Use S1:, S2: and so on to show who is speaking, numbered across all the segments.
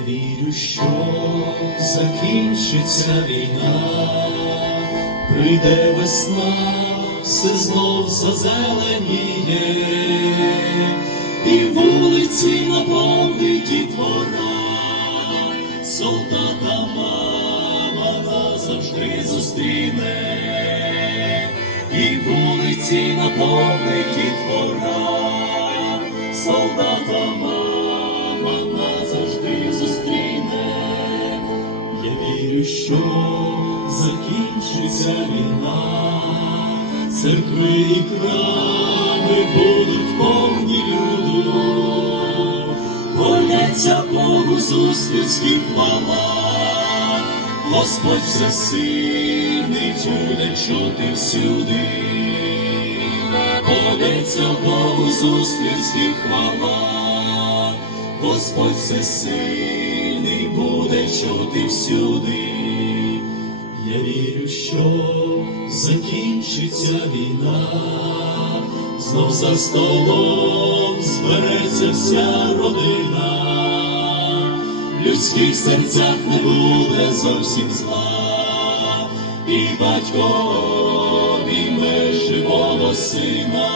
S1: вірю, що закінчиться війна, прийде весна, все знов зазеленіє, і вулиці наповнить дітвора, солдата мама назавжди зустріне, і вулиці наповнить дітвора, солдата мама що закінчиться війна, церкви і храми будуть повні люду, Поляться Богу зустрічі хвала, Господь всесильний чуде чути всюди, Поляться Богу зустрічі хвала, Господь всесильний буде чути всюди. Я вірю, що закінчиться війна, знов за столом збереться вся родина, в людських серцях не буде зовсім зла, і батько обійме живого сина,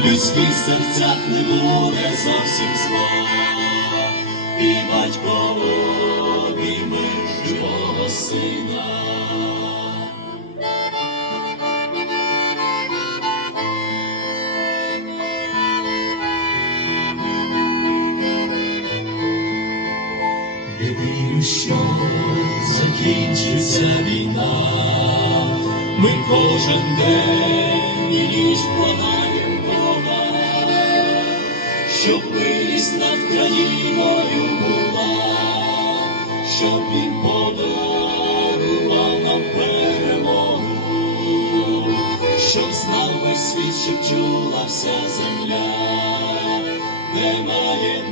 S1: в людських серцях не буде зовсім зла, і батько обійме живого сина. Я вірю, що закінчиться війна, ми кожен день і ніч Бога, щоб милість над країною була, щоб він подарував нам перемогу, щоб знав весь світ, щоб чула вся земля, немає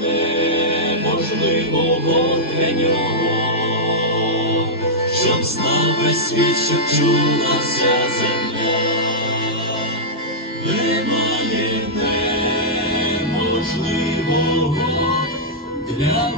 S1: неможливого для нього, щоб знав весь світ, щоб чула вся земля, немає Yeah.